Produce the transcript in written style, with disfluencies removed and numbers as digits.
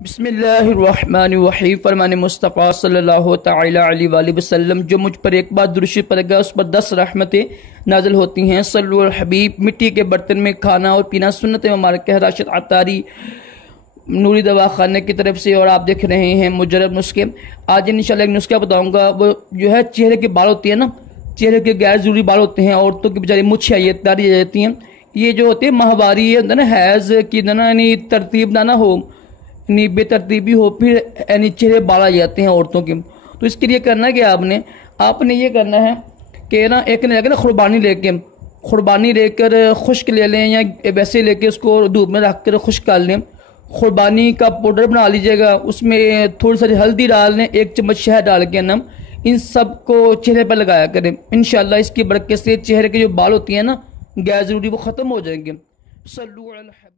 बिस्मिल्लाहिर्रहमानिर्रहीम। फरमान मुस्तफ़ा सल्लल्लाहु तआला अलैहि वसल्लम, जो मुझ पर एक बार दुरूद पड़ेगा उस पर 10 रहमतें नाज़िल होती हैं। सल्लु अल हबीब। मिट्टी के बर्तन में खाना और पीना सुन्नत मुबारक है। राशिद अत्तारी, नूरी दवा खाने की तरफ से। और आप देख रहे हैं मुजरब नुस्खे। आज इंशाल्लाह एक नुस्खा बताऊंगा। वो जो है चेहरे के बाल होती है ना, चेहरे के गैर जरूरी बाल होते हैं, औरतों की बेचारी मुझ आई तारी जाती हैं। ये जो होती है माहवारी, ये होता है ना हैज़ की ना तरतीब ना हो, बेतरतीबी हो, फिर चेहरे बाल आ जाते हैं औरतों के। तो इसके लिए करना क्या आपने ये करना है कि ना एक ने ना खुरबानी लेकर खुश्क ले लें या वैसे लेके उसको धूप में रख कर खुश्क कर लें। खुरबानी का पाउडर बना लीजिएगा, उसमें थोड़ी सारी हल्दी डाल लें, 1 चम्मच शहद डाल के नम, इन सब को चेहरे पर लगाया करें। इंशाल्लाह इसकी बरकत से चेहरे के जो बाल होती हैं ना गैर जरूरी, वो खत्म हो जाएंगे। सल्लु अलैहि।